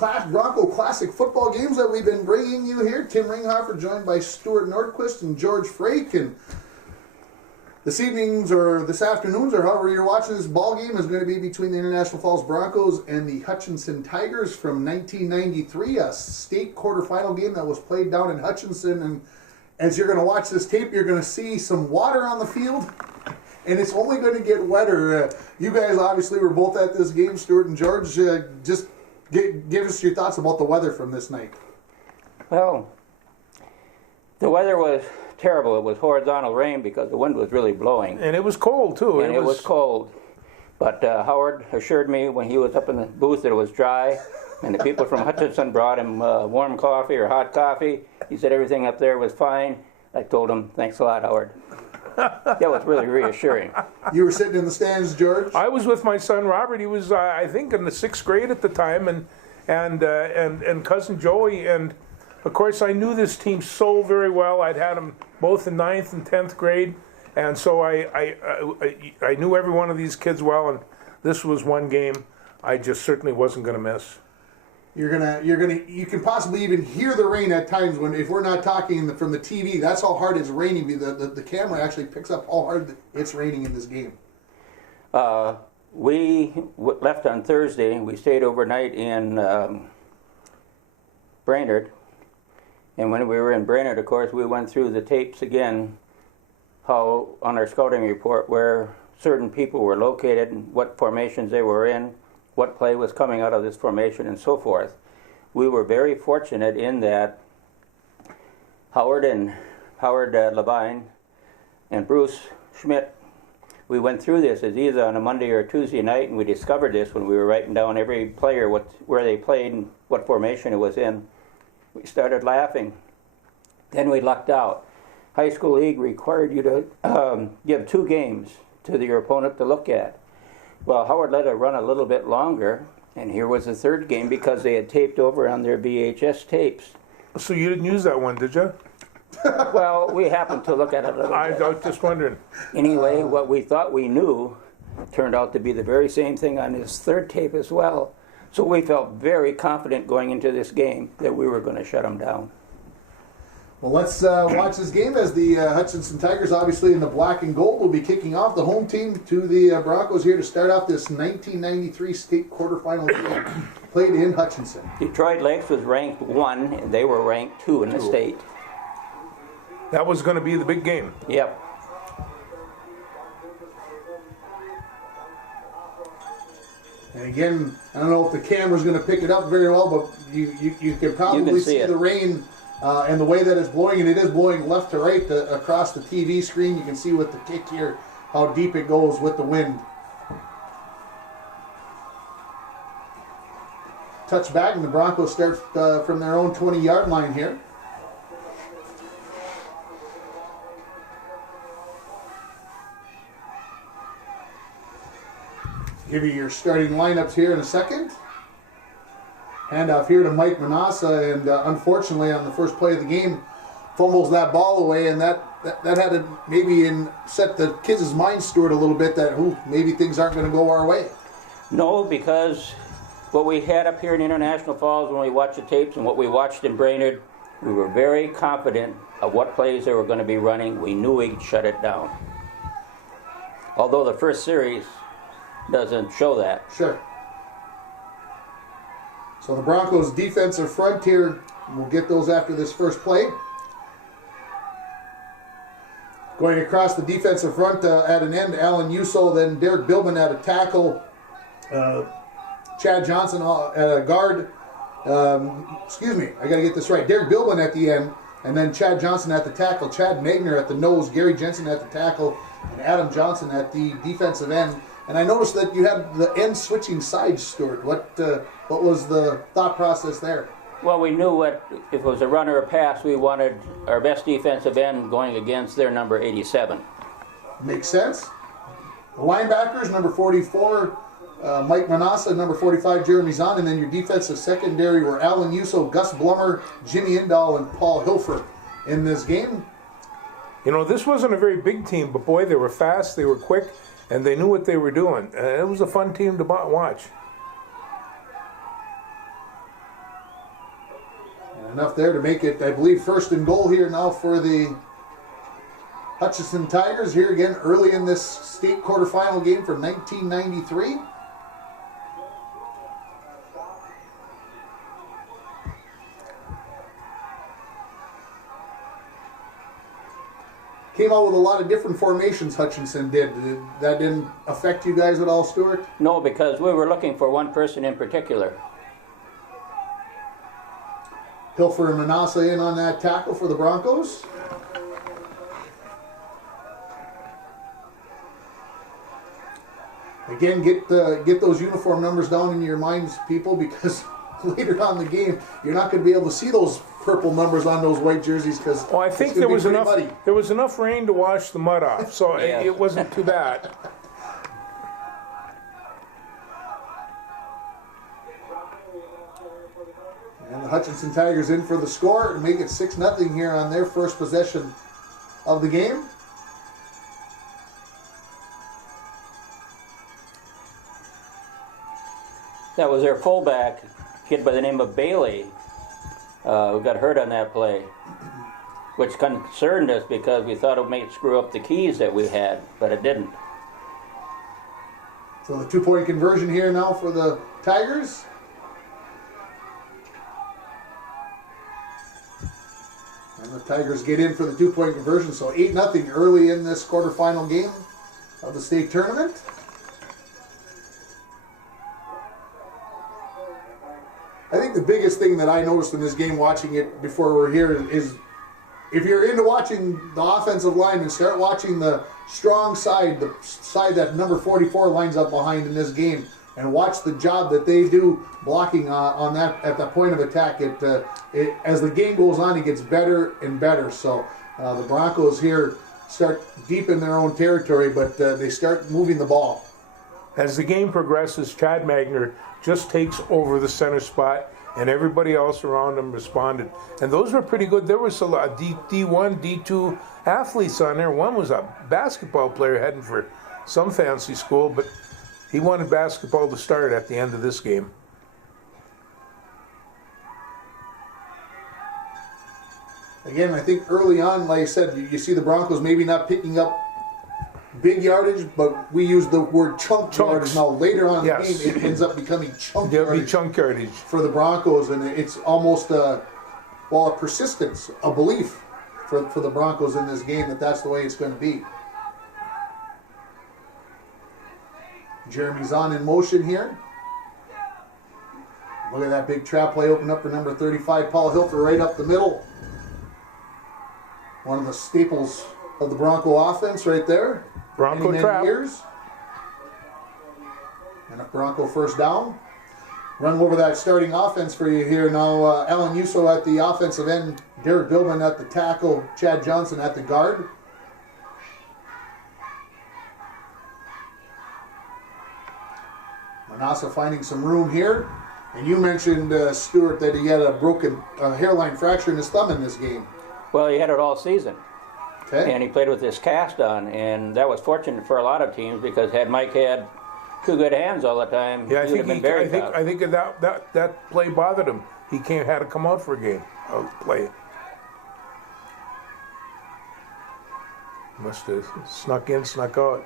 Bronco Classic football games that we've been bringing you here. Tim Ringhofer joined by Stuart Nordquist and George Frake. And this evening's or this afternoon's or however you're watching this ball game is going to be between the International Falls Broncos and the Hutchinson Tigers from 1993, a state quarterfinal game that was played down in Hutchinson. And as you're going to watch this tape, you're going to see some water on the field. And it's only going to get wetter. You guys obviously were both at this game, Stuart and George. Just give us your thoughts about the weather from this night. Well, the weather was terrible. It was horizontal rain because the wind was really blowing. And it was cold, too. And it was cold. But Howard assured me when he was up in the booth that it was dry, and the people from Hutchinson brought him warm coffee or hot coffee. He said everything up there was fine. I told him, thanks a lot, Howard. That was really reassuring. You were sitting in the stands, George? I was with my son Robert. He was, I think, in the 6th grade at the time, and cousin Joey. And of course, I knew this team so very well. I'd had them both in 9th and 10th grade, and so I knew every one of these kids well. And this was one game I just certainly wasn't going to miss. You can possibly even hear the rain at times if we're not talking from the TV. That's how hard it's raining. The camera actually picks up how hard it's raining in this game. We left on Thursday. We stayed overnight in Brainerd. And when we were in Brainerd, of course, we went through the tapes again, how on our scouting report where certain people were located and what formations they were in, what play was coming out of this formation, and so forth. We were very fortunate in that Howard Levine and Bruce Schmidt, we went through this as either on a Monday or a Tuesday night, and we discovered this when we were writing down every player, where they played and what formation it was in. We started laughing. Then we lucked out. High School League required you to give 2 games to your opponent to look at. Well, Howard let it run a little bit longer, and here was the 3rd game because they had taped over on their VHS tapes. So you didn't use that one, did you? Well, we happened to look at it a little bit. I was just wondering. Anyway, what we thought we knew turned out to be the very same thing on his 3rd tape as well. So we felt very confident going into this game that we were going to shut them down. Well, let's watch this game as the Hutchinson Tigers, obviously in the black and gold, will be kicking off the home team to the Broncos here to start off this 1993 state quarterfinal game played in Hutchinson. Detroit Lakes was ranked 1, and they were ranked 2 in the state. That was going to be the big game. Yep. And again, I don't know if the camera's going to pick it up very well, but you can probably see the rain and the way that it's blowing, and it is blowing left to right across the TV screen. You can see with the kick here how deep it goes with the wind. Touch back, and the Broncos start from their own 20-yard line here. Give you your starting lineups here in a second. Handoff here to Mike Manassa, and unfortunately on the first play of the game, fumbles that ball away, and that had to maybe set the kids' minds, Stuart, a little bit that maybe things aren't going to go our way. No, because what we had up here in International Falls when we watched the tapes and what we watched in Brainerd, we were very confident of what plays they were going to be running. We knew we'd shut it down. Although the first series doesn't show that. Sure. So the Broncos' defensive front here, we'll get those after this first play. Going across the defensive front at an end, Alan Yuso, then Derek Bilman at a tackle, Chad Johnson at a guard. Excuse me, I got to get this right. Derek Bilman at the end, and then Chad Johnson at the tackle, Chad Magner at the nose, Gary Jensen at the tackle, and Adam Johnson at the defensive end. And I noticed that you had the end switching sides, Stuart. What was the thought process there? Well, we knew if it was a run or a pass, we wanted our best defensive end going against their number 87. Makes sense. The linebackers, number 44, Mike Manassa, number 45, Jeremy Zahn, and then your defensive secondary were Alan Yuso, Gus Blummer, Jimmy Indahl, and Paul Hilfer in this game. You know, this wasn't a very big team, but boy, they were fast, they were quick, and they knew what they were doing. It was a fun team to watch. Enough there to make it, I believe, first and goal here now for the Hutchinson Tigers. Here again early in this state quarterfinal game from 1993. Came out with a lot of different formations, Hutchinson did. That didn't affect you guys at all, Stuart? No, because we were looking for one person in particular. Hilfer and Manasseh in on that tackle for the Broncos. Again, get those uniform numbers down in your minds, people, because later on in the game, you're not going to be able to see those purple numbers on those white jerseys because Well, I think there was enough rain to wash the mud off, so Yeah. it wasn't too bad. And the Hutchinson Tigers in for the score and make it 6-0 here on their first possession of the game. That was their fullback, a kid by the name of Bailey, who got hurt on that play, which concerned us because we thought it might screw up the keys that we had, but it didn't. So the 2-point conversion here now for the Tigers. And the Tigers get in for the 2-point conversion. So 8-0 early in this quarterfinal game of the state tournament. I think the biggest thing that I noticed in this game watching it before we're here is if you're into watching the offensive linemen, start watching the strong side, the side that number 44 lines up behind in this game, and watch the job that they do blocking on that at the point of attack. As the game goes on, it gets better and better. So the Broncos here start deep in their own territory, but they start moving the ball. As the game progresses, Chad Magner just takes over the center spot, and everybody else around him responded. And those were pretty good. There was a lot of D1, D2 athletes on there. One was a basketball player heading for some fancy school, but he wanted basketball to start at the end of this game. Again, I think early on, like I said, you see the Broncos maybe not picking up big yardage, but we use the word chunk yardage. Now, later on in the game, it ends up becoming chunk There'll yardage. be chunk yardage For the Broncos, and it's almost a persistence, a belief for the Broncos in this game that that's the way it's going to be. Jeremy's on in motion here. Look at that big trap play open up for number 35, Paul Hilfer, right up the middle. One of the staples of the Bronco offense right there. Bronco trap. Years. And a Bronco first down. Run over that starting offense for you here now. Alan Yuso at the offensive end. Derek Billman at the tackle. Chad Johnson at the guard. Manasseh finding some room here. And you mentioned, Stuart, that he had a broken hairline fracture in his thumb in this game. Well, he had it all season. Okay. And he played with this cast on, and that was fortunate for a lot of teams because had Mike had two good hands all the time, Yeah, he would have been very tough. I think that play bothered him. He had to come out for a game play. Must have snuck in, snuck out.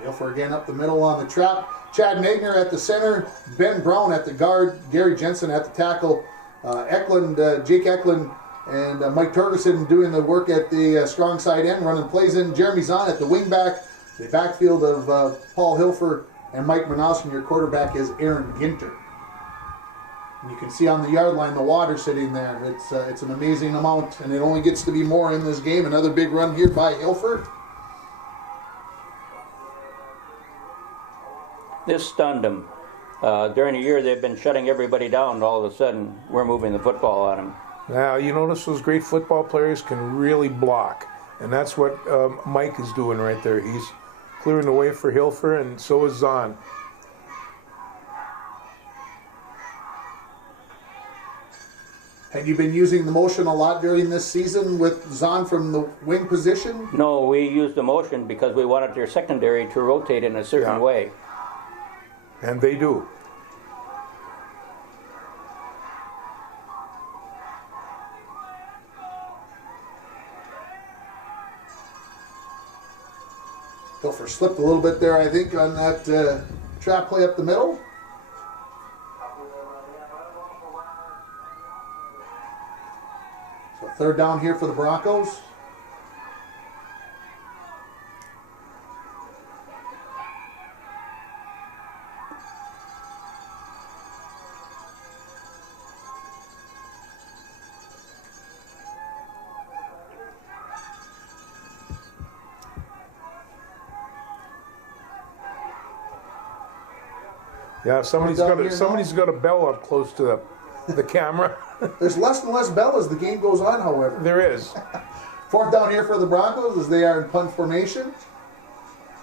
Hilfer again up the middle on the trap. Chad Magner at the center. Ben Brown at the guard. Gary Jensen at the tackle. Jake Eklund and Mike Torgerson doing the work at the strong side end, running plays in. Jeremy Zahn at the wing back. The backfield of Paul Hilfer and Mike Manasseh. Your quarterback is Aaron Ginter. And you can see on the yard line the water sitting there. It's an amazing amount, and it only gets to be more in this game. Another big run here by Hilfer. This stunned him. During the year, they've been shutting everybody down, and all of a sudden, we're moving the football on them. Now, you notice those great football players can really block. And that's what Mike is doing right there. He's clearing the way for Hilfer, and so is Zahn. Have you been using the motion a lot during this season with Zahn from the wing position? No, we used the motion because we wanted their secondary to rotate in a certain way. And they do. Kilfer slipped a little bit there, I think, on that trap play up the middle. So third down here for the Broncos. Yeah, somebody's got a bell up close to the camera. There's less and less bell as the game goes on, however. There is. Fourth down here for the Broncos as they are in punt formation.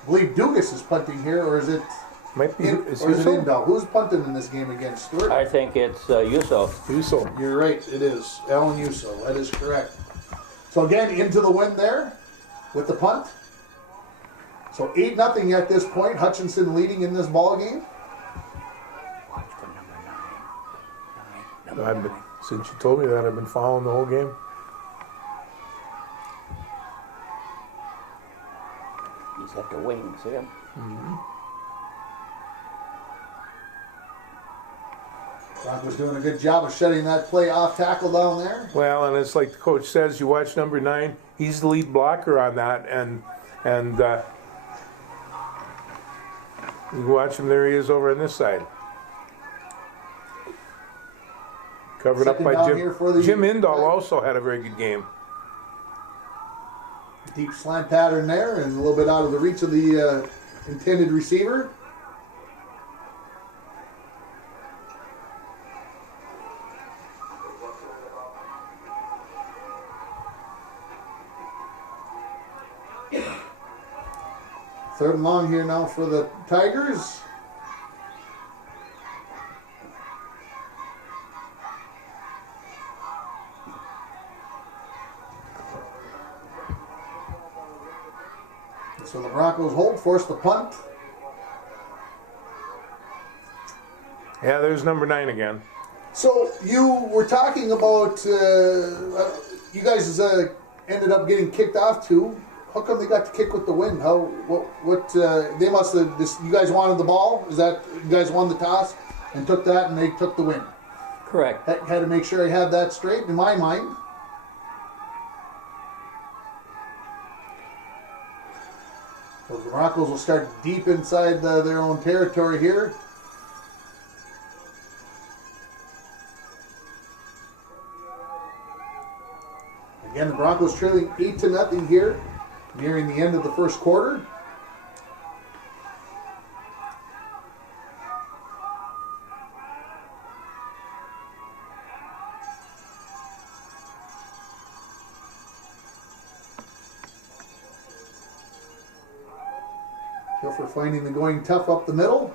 I believe Dugas is punting here, or is it Might be. Is or is it Yuso? Indal? Who's punting in this game against Stuart? I think it's Yuso. Yuso. You're right, it is. Alan Yuso, that is correct. So again, into the wind there with the punt. So 8-0 at this point. Hutchinson leading in this ball game. Watch for number 9. Since you told me that, I've been following the whole game. He's at the wing, see him? Bronco's doing a good job of shutting that play off tackle down there. Well, and it's like the coach says, you watch number 9. He's the lead blocker on that, and you watch him. There he is over on this side, covered Second up by down Jim. here for the- Jim Indahl also had a very good game. Deep slant pattern there and a little bit out of the reach of the intended receiver. Third and long here now for the Tigers. So the Broncos hold, force the punt. Yeah, there's number 9 again. So you were talking about you guys ended up getting kicked off too. How come they got to kick with the wind? What they must have. You guys wanted the ball. Is that you guys won the toss and took that, and they took the win? Correct. Had to make sure I had that straight in my mind. So the Broncos will start deep inside their own territory here. Again, the Broncos trailing 8-0 here, nearing the end of the first quarter. Kilfer finding the going tough up the middle.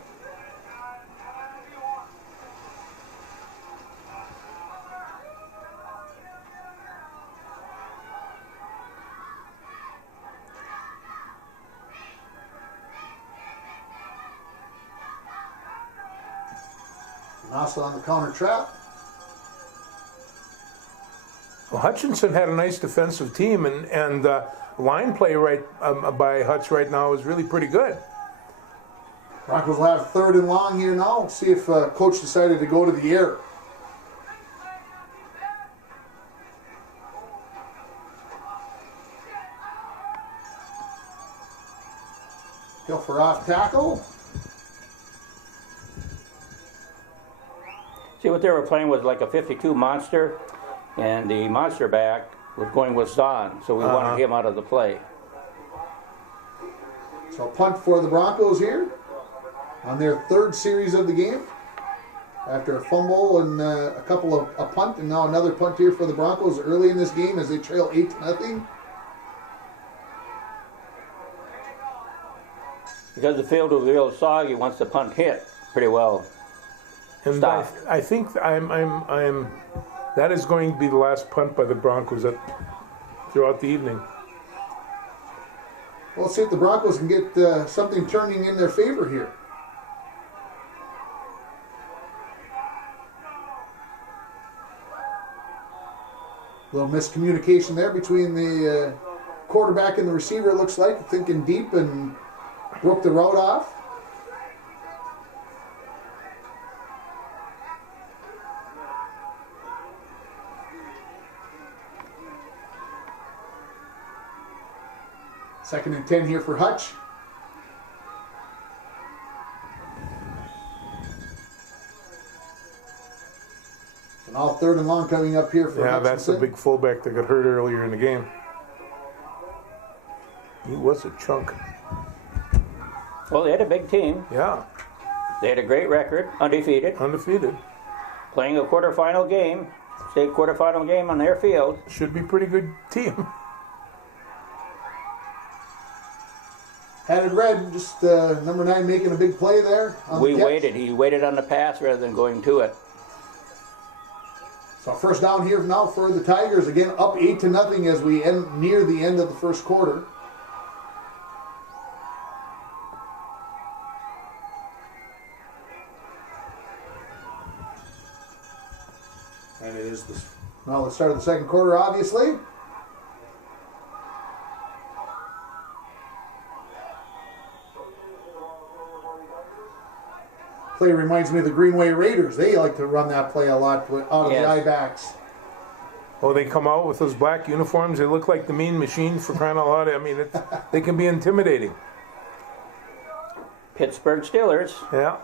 Nasa on the counter trap. Well, Hutchinson had a nice defensive team, and line play by Hutch right now is really pretty good. Broncos will have third and long here now. See if coach decided to go to the air. Kilfer off tackle. See, what they were playing was like a 52 monster, and the monster back was going with Zahn, so we wanted him out of the play. So punt for the Broncos here on their third series of the game. After a fumble and a couple of a punt, and now another punt here for the Broncos early in this game as they trail 8-0. Because the field was real soggy once the punt hit pretty well. And Stop. I think that is going to be the last punt by the Broncos throughout the evening. Well, let's see if the Broncos can get something turning in their favor here. A little miscommunication there between the quarterback and the receiver, it looks like. Thinking deep and broke the route off. Second and 10 here for Hutch. And all third and long coming up here for Yeah, Hutchinson. that's the big fullback that got hurt earlier in the game. He was a chunk. Well, they had a big team. Yeah, They had a great record, undefeated, undefeated. playing a quarterfinal game, state quarterfinal game on their field. Should be a pretty good team. Had it red, just number 9 making a big play there. On We the catch. waited. He waited on the pass rather than going to it. So first down here now for the Tigers. Again, up 8-0 as we end near the end of the first quarter. And it is the start of the second quarter, obviously. Play reminds me of the Greenway Raiders. They like to run that play a lot out of Yes. the eye backs. Oh, they come out with those black uniforms. They look like the Mean Machine, for crying out loud. I mean, they can be intimidating. Pittsburgh Steelers. Yeah.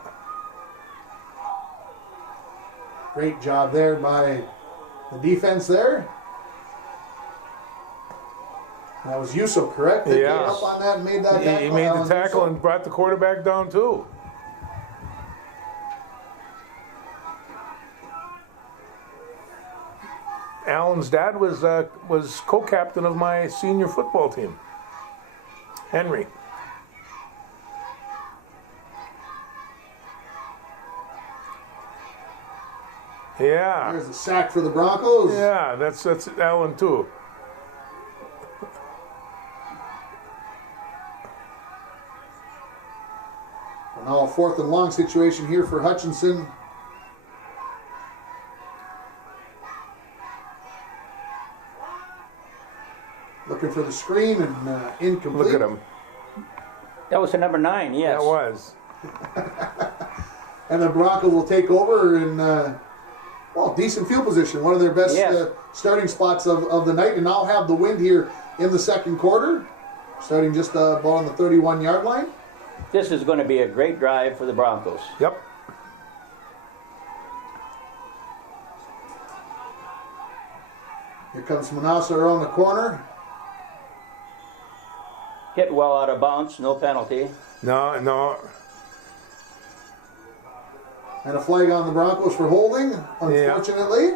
Great job there by the defense there. That was Yusuf, correct? That Yeah. came up on that and made that tackle. He made the Alan tackle Yusuf. and brought the quarterback down, too. Alan's dad was co-captain of my senior football team, Henry. Yeah, There's a sack for the Broncos. yeah, that's Alan too. And now a fourth and long situation here for Hutchinson. Looking for the screen and incomplete. Look at him. That was the number 9, yes. That was. And the Broncos will take over in, decent field position. One of their best Yes. starting spots of the night. And now have the wind here in the second quarter. Starting just about on the 31-yard line. This is going to be a great drive for the Broncos. Yep. Here comes Manassa around the corner. Hit well out of bounds, no penalty. No. And a flag on the Broncos for holding, unfortunately.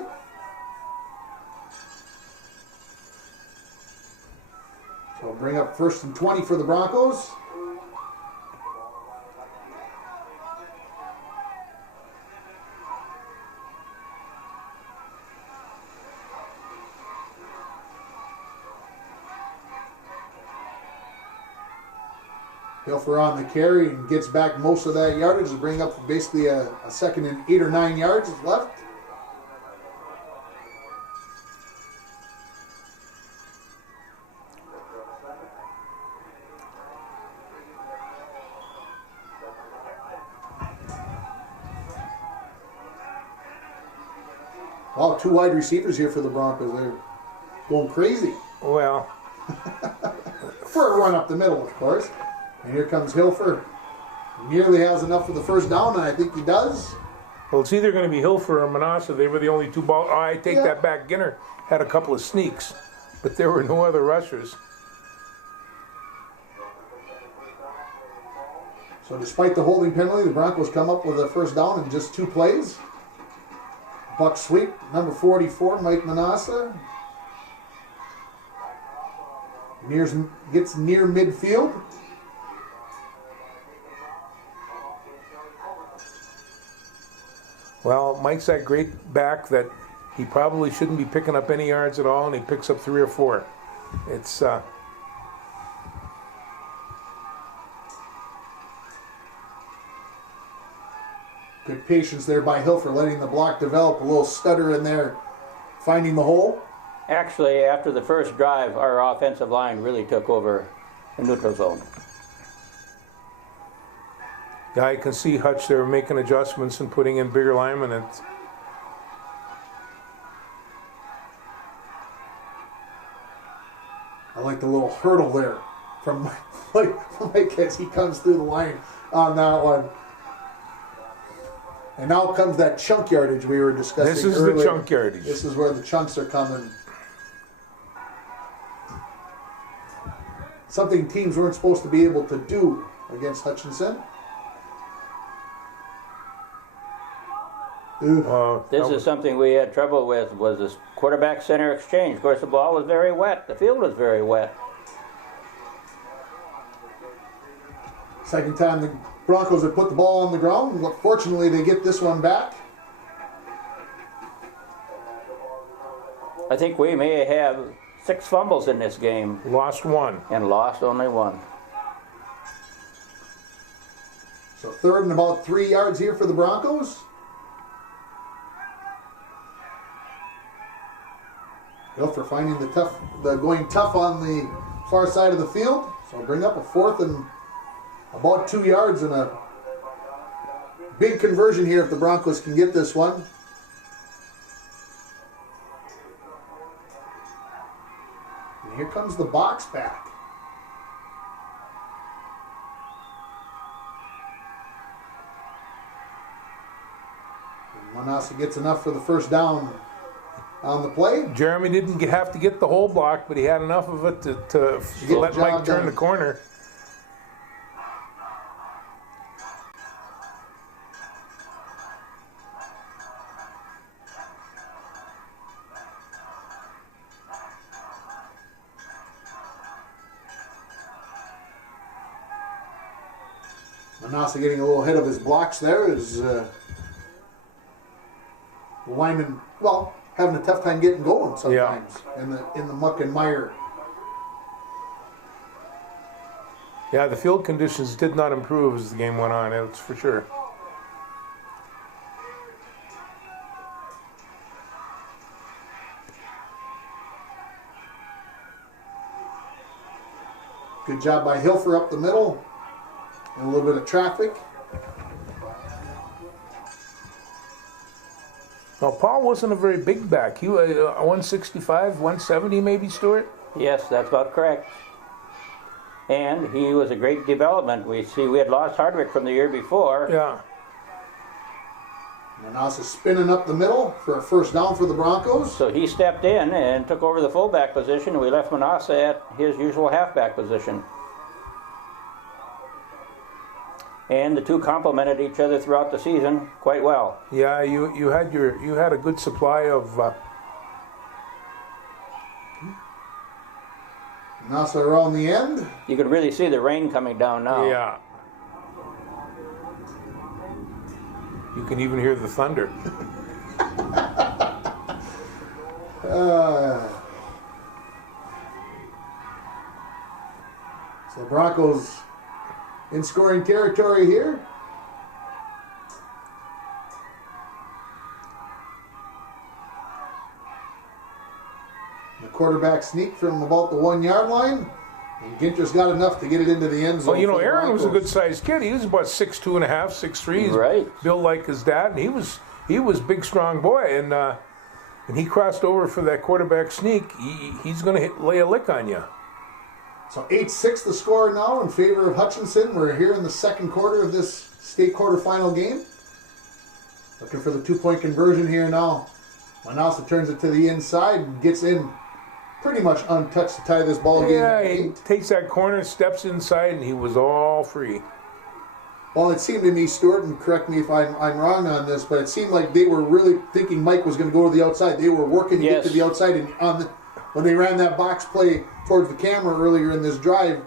So bring up 1st and 20 for the Broncos. Hilfer on the carry and gets back most of that yardage to bring up basically a second and 8 or 9 yards left. Wow, 2 wide receivers here for the Broncos. They're going crazy. Well, For a run up the middle, of course. And here comes Hilfer. Nearly has enough for the first down, and I think he does. well, it's either going to be Hilfer or Manassa. They were the only two ball. Oh, I take that back. Ginner had a couple of sneaks, but there were no other rushers. So despite the holding penalty, the Broncos come up with a first down in just 2 plays. Buck sweep, number 44, Mike Manassa. Gets near midfield. Well, Mike's that great back that he probably shouldn't be picking up any yards at all, and he picks up 3 or 4. It's Good patience there by Hilfer, letting the block develop. A little stutter in there, finding the hole. Actually, after the first drive, our offensive line really took over the neutral zone. Yeah, I can see Hutch there making adjustments and putting in bigger linemen. I like the little hurdle there from Mike as he comes through the line on that one. And now comes that chunk yardage we were discussing earlier. This is the chunk yardage. This is where the chunks are coming. Something teams weren't supposed to be able to do against Hutchinson. This is something we had trouble with, was this quarterback center exchange. Of course, the ball was very wet. The field was very wet. Second time the Broncos have put the ball on the ground. Fortunately, they get this one back. I think we may have 6 fumbles in this game. Lost 1. And lost only 1. So 3rd and about 3 yards here for the Broncos. For finding the going tough on the far side of the field. So bring up a 4th and about 2 yards, and a big conversion here if the Broncos can get this one. And here comes the box back. And Manassa gets enough for the first down on the play. Jeremy didn't have to get the whole block, but he had enough of it to let Mike turn the corner. Manassa getting a little ahead of his blocks there is lineman, having a tough time getting going sometimes in the muck and mire. Yeah, the field conditions did not improve as the game went on, that's for sure. Good job by Hilfer up the middle. And a little bit of traffic. Now, Paul wasn't a very big back. He was 165, 170 maybe, Stuart? Yes, that's about correct. And he was a great development. We had lost Hardwick from the year before. Yeah. Manassa spinning up the middle for a first down for the Broncos. So he stepped in and took over the fullback position, and we left Manassa at his usual halfback position. And the two complemented each other throughout the season quite well. Yeah, you had a good supply of. Manassa around the end. You can really see the rain coming down now. Yeah. You can even hear the thunder. So the Broncos in scoring territory here. The quarterback sneak from about the 1 yard line. And Ginter's got enough to get it into the end zone. Well, Aaron was a good sized kid. He was about 6'2 and a half, 6'3. Right. Built like his dad, and he was big, strong boy, and he crossed over for that quarterback sneak. He's going to lay a lick on you. So 8-6 the score now in favor of Hutchinson. We're here in the second quarter of this state quarterfinal game. Looking for the 2-point conversion here now. Manassa turns it to the inside and gets in pretty much untouched to tie this ball game. Yeah, he takes that corner, steps inside, and he was all free. Well, it seemed to me, Stuart, and correct me if I'm wrong on this, but it seemed like they were really thinking Mike was going to go to the outside. They were working to get to the outside, and when they ran that box play towards the camera earlier in this drive,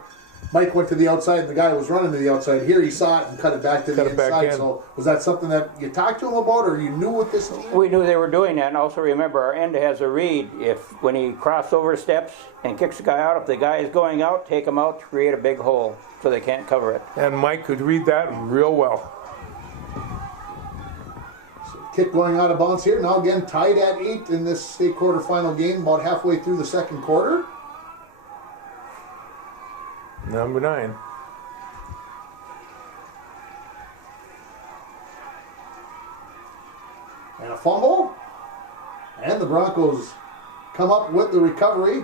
Mike went to the outside and the guy was running to the outside. Here he saw it and cut it back to the inside. So was that something that you talked to him about, or you knew what this team? We knew they were doing that, and also remember our end has a read. If when he crossover steps and kicks the guy out, if the guy is going out, take him out to create a big hole so they can't cover it. And Mike could read that real well. So kick going out of bounds here. Now again tied at 8 in this state quarterfinal game, about halfway through the second quarter. Number 9. And a fumble. And the Broncos come up with the recovery.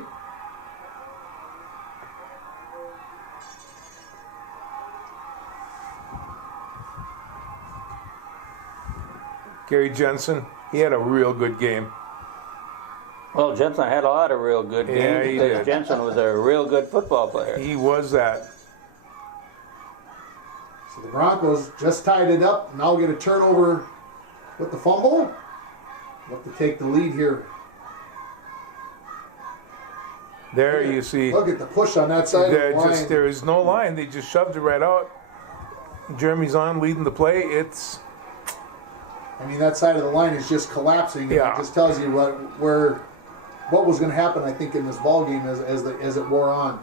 Gary Jensen, he had a real good game. Well, Jensen had a lot of real good games Yeah, he because did. Jensen was a real good football player. He was that. So the Broncos just tied it up. Now get a turnover with the fumble. Look to take the lead here. There you see. Look at the push on that side of the line. There is no line. They just shoved it right out. Jeremy's on leading the play. It's I mean, that side of the line is just collapsing. Yeah. It just tells you what was going to happen, I think, in this ball game as it wore on.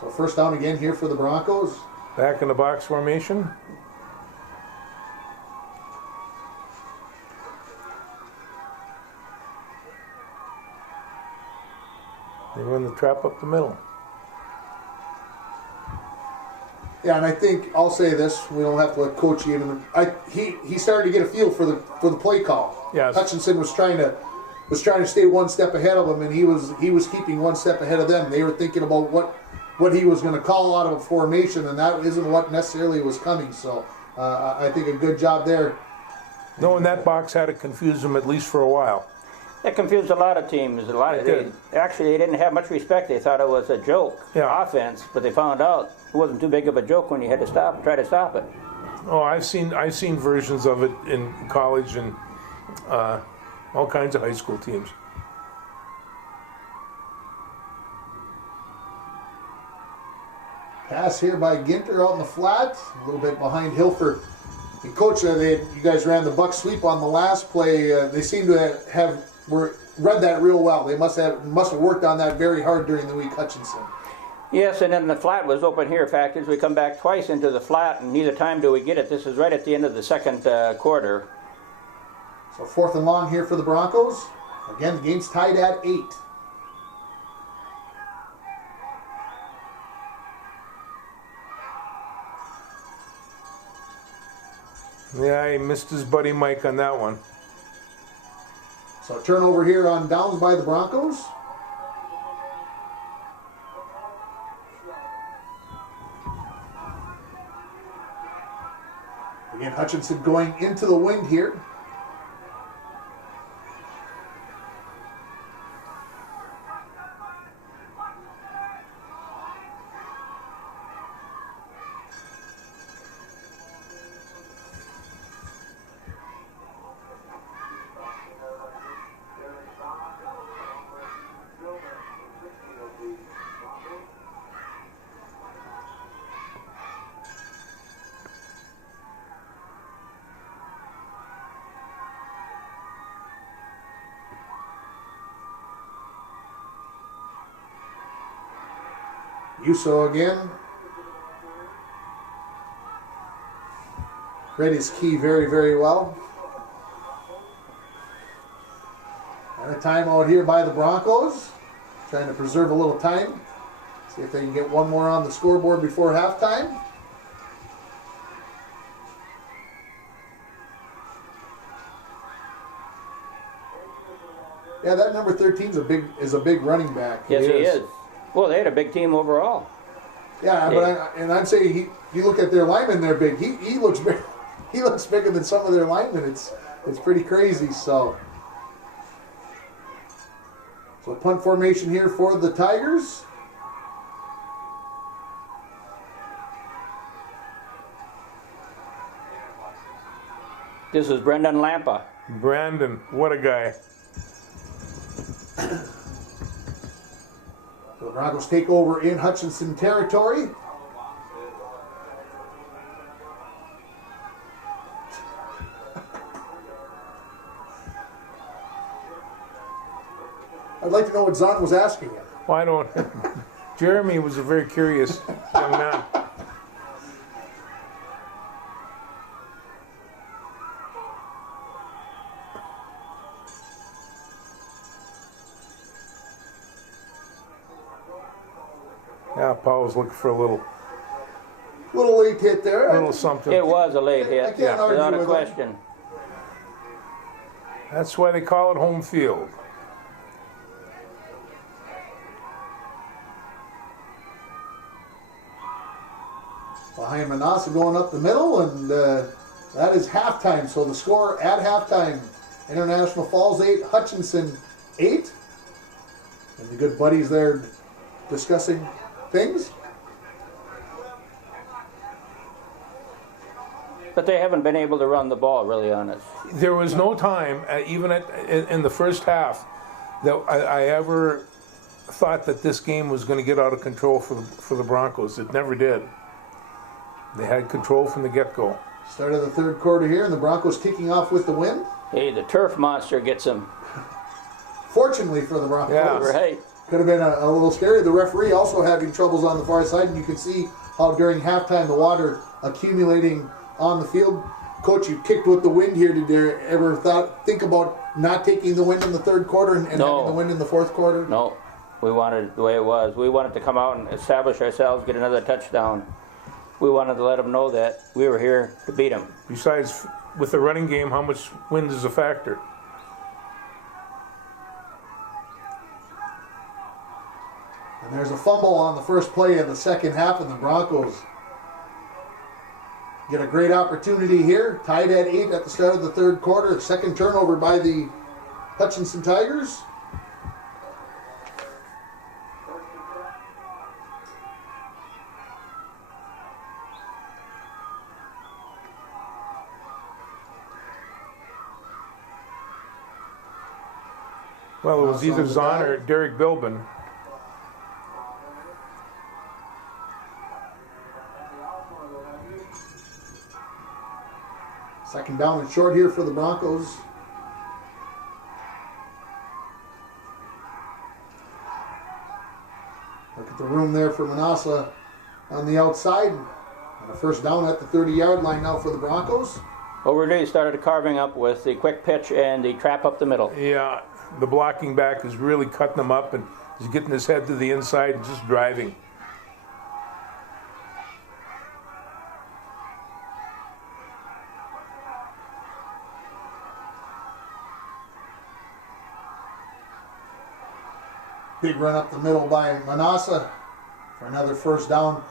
So first down again here for the Broncos. back in the box formation. They run the trap up the middle. Yeah, and I think I'll say this: we don't have to let Coach even. He started to get a feel for the play call. Yes. Hutchinson was trying to stay one step ahead of him, and he was keeping one step ahead of them. They were thinking about what he was going to call out of a formation, and that isn't what necessarily was coming. So I think a good job there. Knowing that box had to confuse them at least for a while. That confused a lot of teams. Actually, they didn't have much respect. They thought it was a joke offense, but they found out it wasn't too big of a joke when you had to try to stop it. Oh, I've seen versions of it in college and all kinds of high school teams. Pass here by Ginter out in the flat, a little bit behind Hilfer. And Coach, you guys ran the buck sweep on the last play. They seem to have read that real well. They must have worked on that very hard during the week, Hutchinson. Yes, and then the flat was open here. Fact is, we come back twice into the flat, and neither time do we get it. This is right at the end of the second quarter. So 4th and long here for the Broncos. Again, the game's tied at 8. Yeah, he missed his buddy Mike on that one. So turnover here on downs by the Broncos. Again, Hutchinson going into the wind here. Uso again. Read his key very, very well. And a timeout here by the Broncos. Trying to preserve a little time. See if they can get one more on the scoreboard before halftime. Yeah, that number 13 is a big running back. Yes, he is. Well, they had a big team overall. Yeah, but I'd say you look at their linemen; they're big. He looks big. He looks bigger than some of their linemen. It's pretty crazy. So punt formation here for the Tigers. This is Brendan Lampa. Brandon, what a guy. So the Broncos take over in Hutchinson territory. I'd like to know what Zahn was asking him. Well, I don't. Jeremy was a very curious young man. Yeah, Paul was looking for a little Late hit there. something. It was a late I hit, can't argue without a with question. That's why they call it home field. Behind Manassa going up the middle, and that is halftime. So the score at halftime, International Falls 8, Hutchinson 8. And the good buddies there discussing things. But they haven't been able to run the ball really on us. There was no time, even in the first half, that I ever thought that this game was going to get out of control for the Broncos. It never did. They had control from the get-go. Start of the third quarter here, and the Broncos kicking off with the win. Hey, the turf monster gets them. Fortunately for the Broncos. Yeah, right. Could have been a little scary. The referee also having troubles on the far side, and you can see how during halftime the water accumulating on the field. Coach, you kicked with the wind here. Did you ever think about not taking the wind in the third quarter and No. having the wind in the fourth quarter? No, we wanted it the way it was. We wanted to come out and establish ourselves, get another touchdown. We wanted to let them know that we were here to beat them. Besides, with the running game, how much wind is a factor? And there's a fumble on the first play of the second half, and the Broncos get a great opportunity here. Tied at 8 at the start of the third quarter. Second turnover by the Hutchinson Tigers. Well, it was either Zahn or Derek Bilbin. Second down and short here for the Broncos. Look at the room there for Manassa on the outside. And a first down at the 30-yard line now for the Broncos. Overdue started carving up with the quick pitch and the trap up the middle. Yeah, the blocking back is really cutting him up, and he's getting his head to the inside and just driving. Big run up the middle by Manassa for another first down.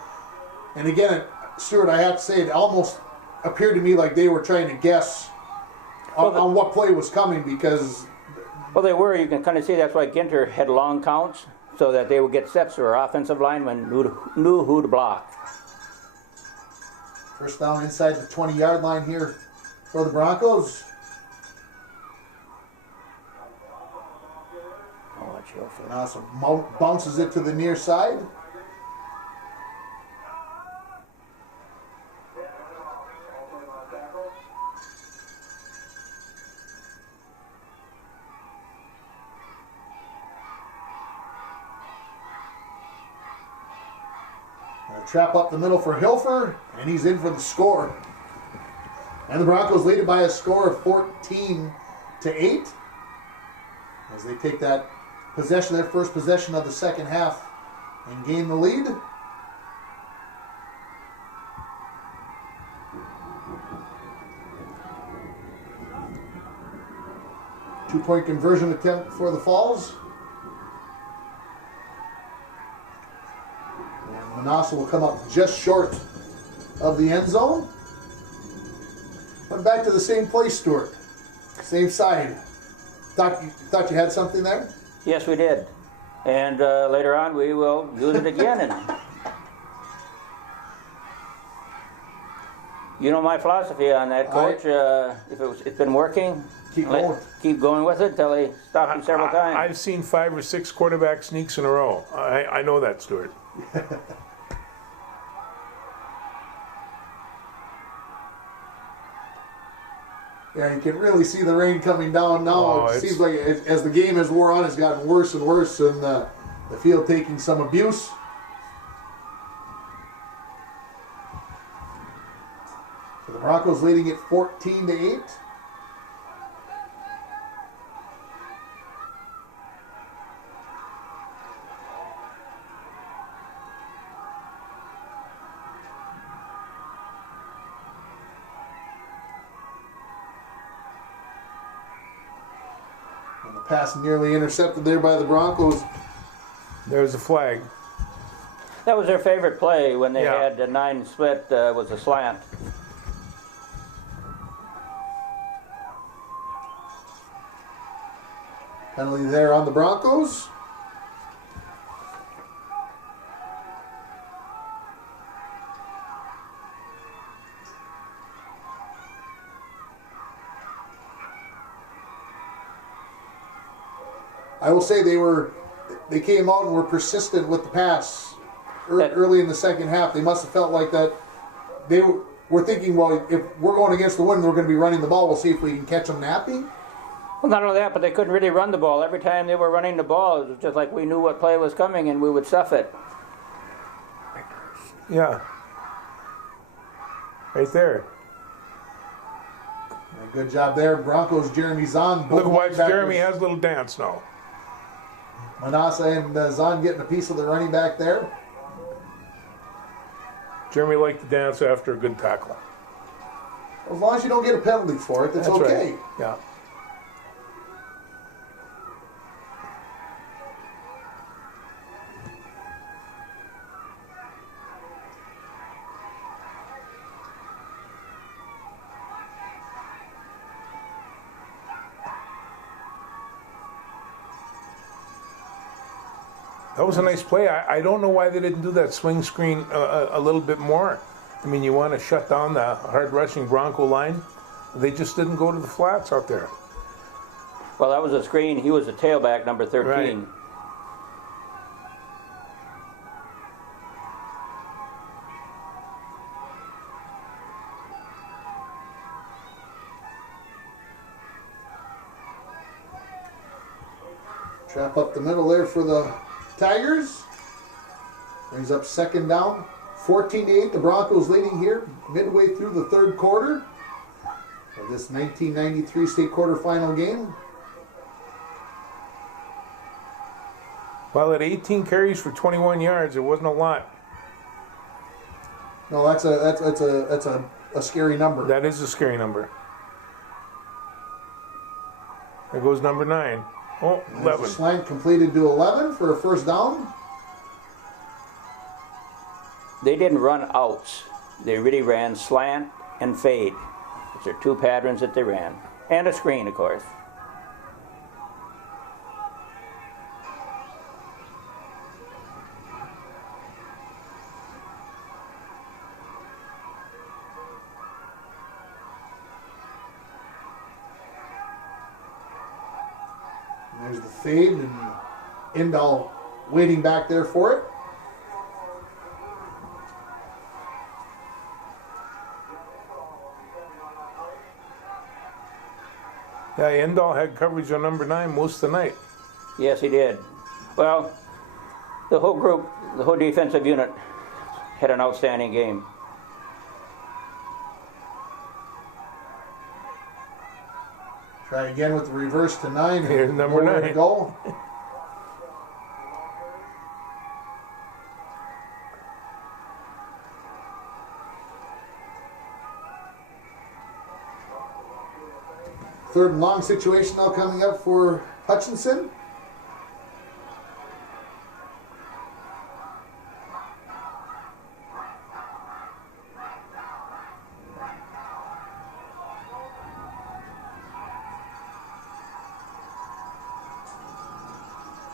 And again, Stuart, I have to say, it almost appeared to me like they were trying to guess on what play was coming, because... Well, they were. You can kind of see that's why Ginter had long counts, so that they would get sets or offensive linemen knew who to block. First down inside the 20-yard line here for the Broncos. Manassa bounces it to the near side. Trap up the middle for Hilfer, and he's in for the score. And the Broncos lead it by a score of 14-8 as they take that possession, their first possession of the second half, and gain the lead. Two-point conversion attempt for the Falls. Manassa will come up just short of the end zone. Went back to the same place, Stuart. Same side. Thought you had something there? Yes, we did. And later on, we will use it again. And you know my philosophy on that, Coach. If it's been working, keep going with it until they stop you several times. I've seen 5 or 6 quarterback sneaks in a row. I know that, Stuart. Yeah, you can really see the rain coming down now. It seems like as the game has wore on, it's gotten worse and worse, and the field taking some abuse. So the Broncos leading it 14-8. And the pass nearly intercepted there by the Broncos. There's a flag. That was their favorite play when they Yeah. had the 9 split, was a slant. Penalty there on the Broncos. I will say they came out and were persistent with the pass early in the second half. They must have felt like that they were thinking, well, if we're going against the wind, we're going to be running the ball. We'll see if we can catch them napping. Well, not only that, but they couldn't really run the ball. Every time they were running the ball, it was just like we knew what play was coming and we would stuff it. Yeah. Right there. Good job there. Broncos, Jeremy Zahn. Look, watch Jeremy has a little dance now. Manassa and Zahn getting a piece of the running back there. Jeremy liked to dance after a good tackle. As long as you don't get a penalty for it, that's okay. Right. Yeah. That was a nice play. I don't know why they didn't do that swing screen a little bit more. I mean, you want to shut down the hard rushing Bronco line. They just didn't go to the flats out there. Well, that was a screen. He was a tailback, number 13. Right. Trap up the middle there for the Tigers. Brings up second down. 14-8. The Broncos leading here midway through the third quarter of this 1993 state quarterfinal game. Well, at 18 carries for 21 yards, it wasn't a lot. No, that's a scary number. That is a scary number. There goes number 9. Oh, There's 11. a slant completed to 11 for a first down. They didn't run outs. They really ran slant and fade. Those are 2 patterns that they ran. And a screen, of course. There's the fade, and Indall waiting back there for it. Yeah, Endall had coverage on number 9 most of the night. Yes, he did. Well, the whole group, the whole defensive unit had an outstanding game. Try again with the reverse to 9. Here's number Nowhere 9. to go. Third and long situation now coming up for Hutchinson.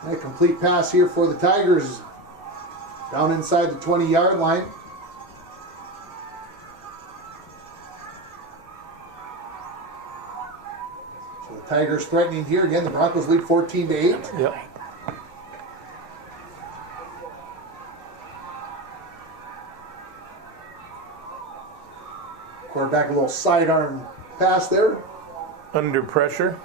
And a complete pass here for the Tigers down inside the 20-yard line. So the Tigers threatening here again. The Broncos lead 14-8. Yep. Quarterback a little sidearm pass there. Under pressure.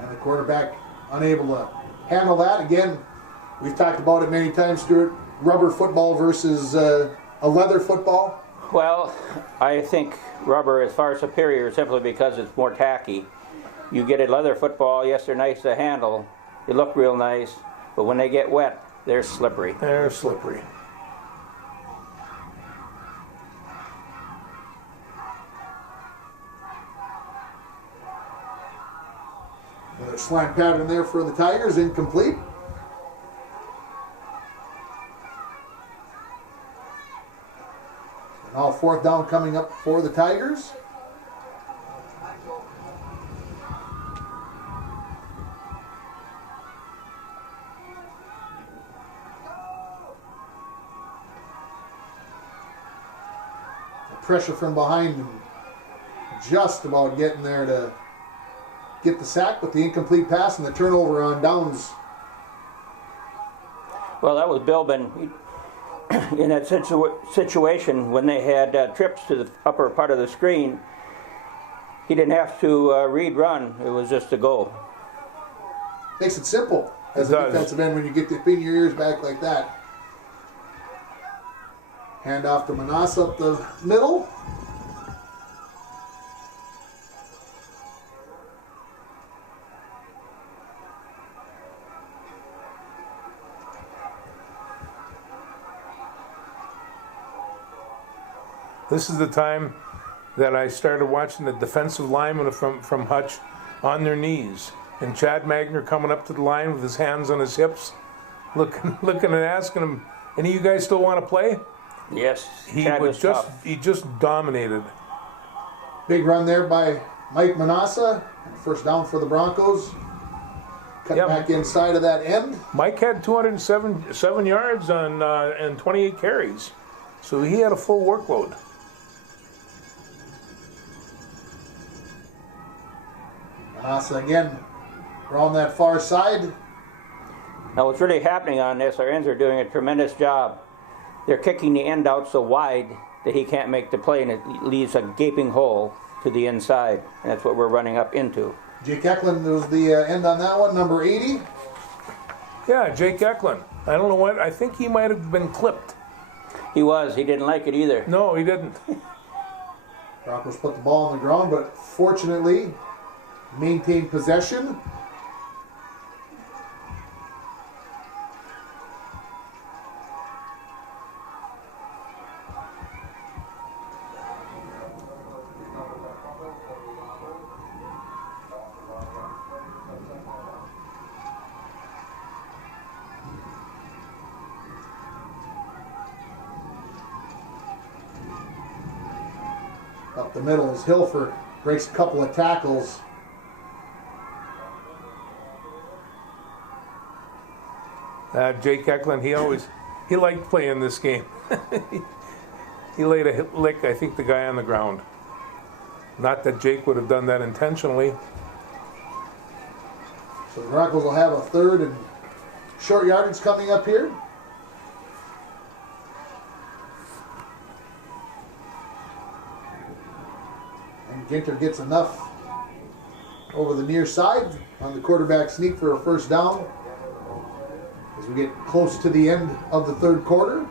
And the quarterback unable to handle that. Again, we've talked about it many times, Stuart. Rubber football versus a leather football. Well, I think rubber is far superior simply because it's more tacky. You get a leather football, yes, they're nice to handle. They look real nice, but when they get wet, They're slippery. They're slippery. Another slant pattern there for the Tigers, incomplete. And now fourth down coming up for the Tigers. Pressure from behind him, just about getting there to get the sack, with the incomplete pass and the turnover on downs. Well, that was Bilbin in that situation when they had trips to the upper part of the screen. He didn't have to read run. It was just a go. Makes it simple as a defensive end when you get to pin your ears back like that. Hand off to Manasa up the middle. This is the time that I started watching the defensive linemen from Hutch on their knees. And Chad Magner coming up to the line with his hands on his hips, looking and asking him, "Any of you guys still want to play?" Yes, He Chad was tough. he just dominated. Big run there by Mike Manasa. First down for the Broncos. Cut back inside of that end. Mike had 207 yards on and 28 carries, so he had a full workload. Manasa again around that far side. Now what's really happening on this, our ends are doing a tremendous job. They're kicking the end out so wide that he can't make the play, and it leaves a gaping hole to the inside. And that's what we're running up into. Jake Eklund was the end on that one, number 80. Yeah, Jake Eklund. I don't know what, I think he might have been clipped. He was. He didn't like it either. No, he didn't. Broncos put the ball on the ground, but fortunately maintained possession. Up the middle is Hilfer. Breaks a couple of tackles. Jake Eklund, he liked playing this game. He laid a lick, I think, the guy on the ground. Not that Jake would have done that intentionally. So the Broncos will have a third and short yardage coming up here. And Ginter gets enough over the near side on the quarterback sneak for a first down as we get close to the end of the third quarter.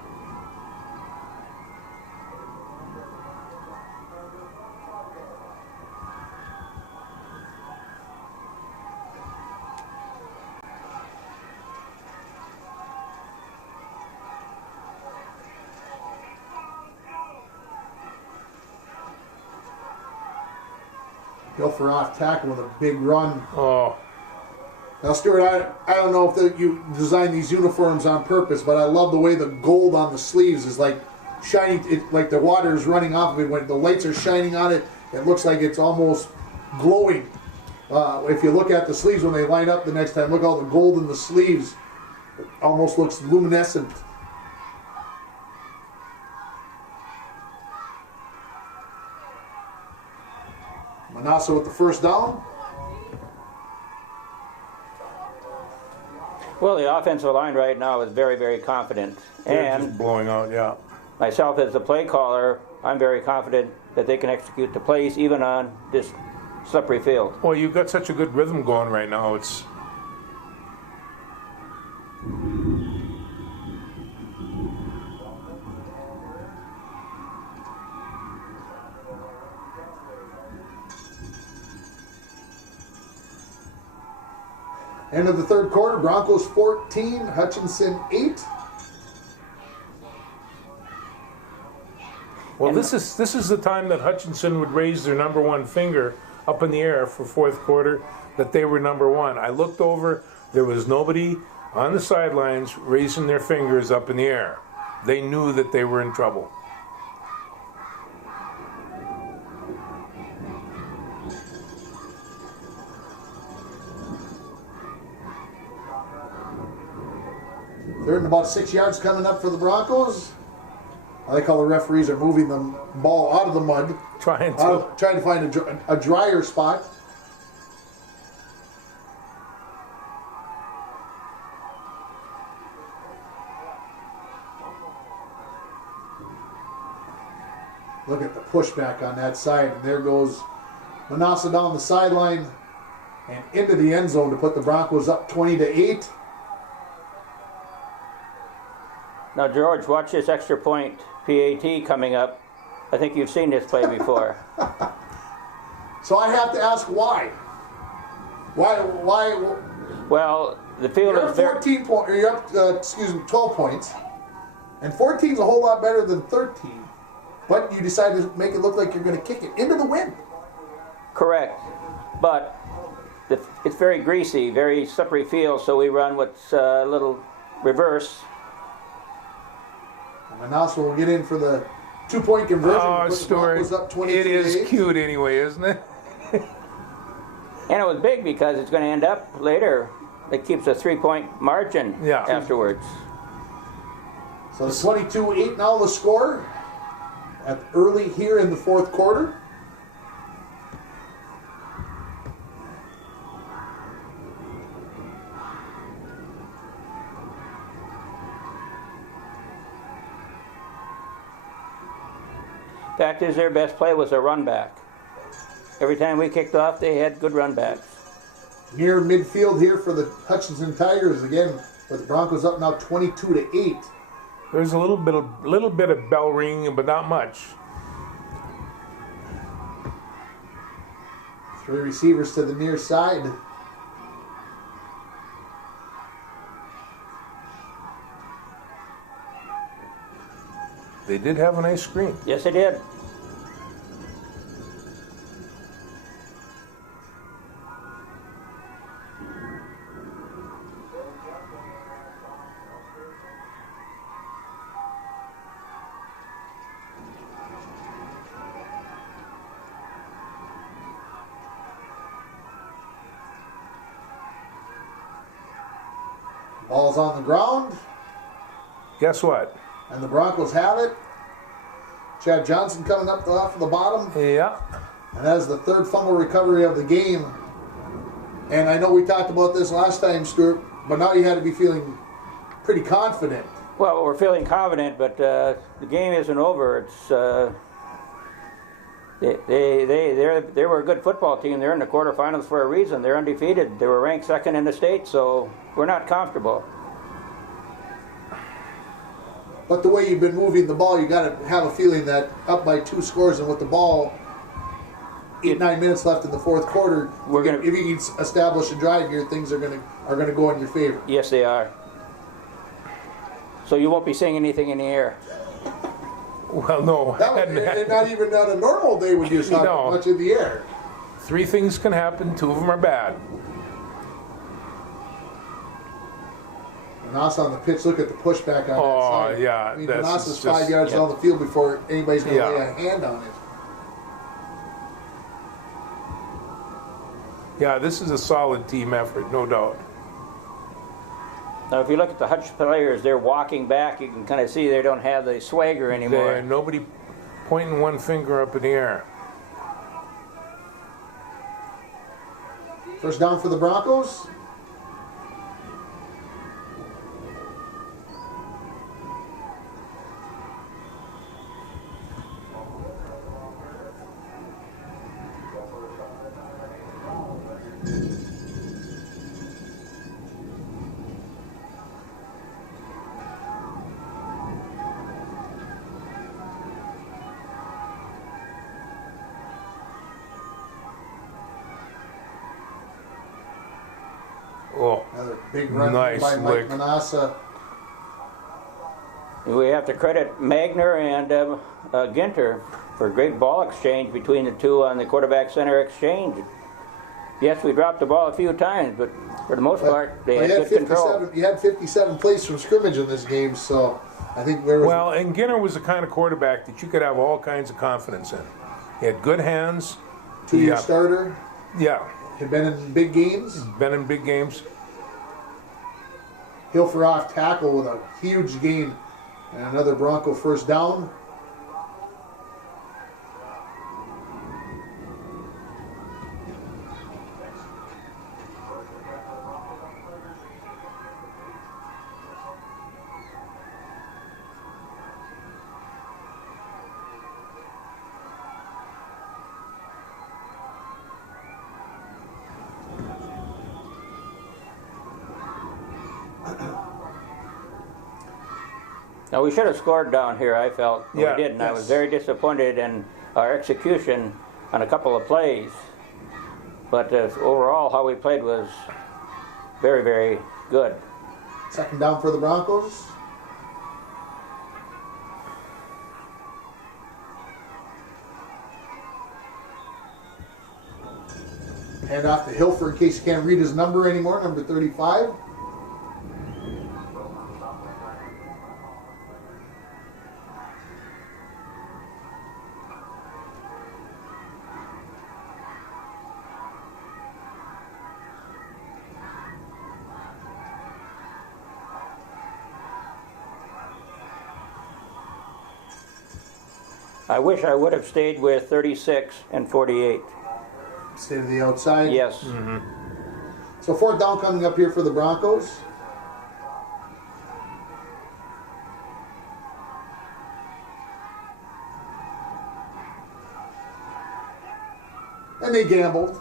Hilfer off tackle with a big run. Oh, Now, Stuart, I don't know if you designed these uniforms on purpose, but I love the way the gold on the sleeves is like shining, like the water is running off of it. When the lights are shining on it, it looks like it's almost glowing. If you look at the sleeves when they line up the next time, look all the gold in the sleeves. It almost looks luminescent. Manasa with the first down. Well, the offensive line right now is very, very confident. they're And just blowing out, yeah. myself as the play caller, I'm very confident that they can execute the plays even on this slippery field. Well, you've got such a good rhythm going right now. It's End of the third quarter, Broncos 14, Hutchinson 8. Well, this is the time that Hutchinson would raise their number one finger up in the air for fourth quarter, that they were number one. I looked over, there was nobody on the sidelines raising their fingers up in the air. They knew that they were in trouble. They're in about 6 yards coming up for the Broncos. I like how the referees are moving the ball out of the mud. Trying to find a drier spot. Look at the pushback on that side. And there goes Manassa down the sideline and into the end zone to put the Broncos up 20-8. Now, George, watch this extra point PAT coming up. I think you've seen this play before. So I have to ask why. Why? Well, the field You're is up 14 points. You're up, 12 points, and 14 is a whole lot better than 13. But you decide to make it look like you're going to kick it into the wind. correct, but it's very greasy, very slippery field, so we run what's a little reverse. Manassa will get in for the 2-point conversion. Oh, Stuart, it is cute anyway, isn't it? And it was big because it's going to end up later. It keeps a 3-point margin afterwards. So it's 22-8 now the score early here in the fourth quarter. Fact is, their best play was a run back. Every time we kicked off, they had good run backs. Near midfield here for the Hutchinson Tigers again, with the Broncos up now 22-8. There's a little bit of bell ringing, but not much. 3 receivers to the near side. They did have a nice screen. Yes, they did. Ball's on the ground. Guess what? And the Broncos have it. Chad Johnson coming up off the bottom. Yeah. And that is the third fumble recovery of the game. And I know we talked about this last time, Stuart, but now you had to be feeling pretty confident. Well, we're feeling confident, but the game isn't over. It's they were a good football team. They're in the quarterfinals for a reason. They're undefeated. They were ranked second in the state, so we're not comfortable. But the way you've been moving the ball, you got to have a feeling that up by 2 scores and with the ball 8-9 minutes left in the fourth quarter, if you can establish a drive here, things are gonna go in your favor. Yes, they are. So you won't be seeing anything in the air. Well, no. And not even on a normal day would you stop much in the air. 3 things can happen. 2 of them are bad. Manassa on the pitch. Look at the pushback on that side. Yeah. I mean, Manassa's 5 yards down the field before anybody's going to lay a hand on it. Yeah, this is a solid team effort, no doubt. Now, if you look at the Hutch players, they're walking back. You can kind of see they don't have the swagger anymore. Nobody pointing one finger up in the air. First down for the Broncos. Oh, Another big run nice by Mike lick. Manassa. We have to credit Magner and Ginter for a great ball exchange between the two on the quarterback center exchange. Yes, we dropped the ball a few times, but for the most part, they had good control. You had 57 plays from scrimmage in this game, so I think there was... Well, and Ginter was the kind of quarterback that you could have all kinds of confidence in. He had good hands. Two-year starter. Yeah. Had been in big games. Been in big games. Hilfer off tackle with a huge gain and another Bronco first down. Now, we should have scored down here, I felt. Yeah, We didn't. yes. I was very disappointed in our execution on a couple of plays. But overall, how we played was very, very good. Second down for the Broncos. Hand off to Hilfer in case you can't read his number anymore, number 35. I wish I would have stayed with 36 and 48. Stay to the outside. Yes. So fourth down coming up here for the Broncos. And they gambled.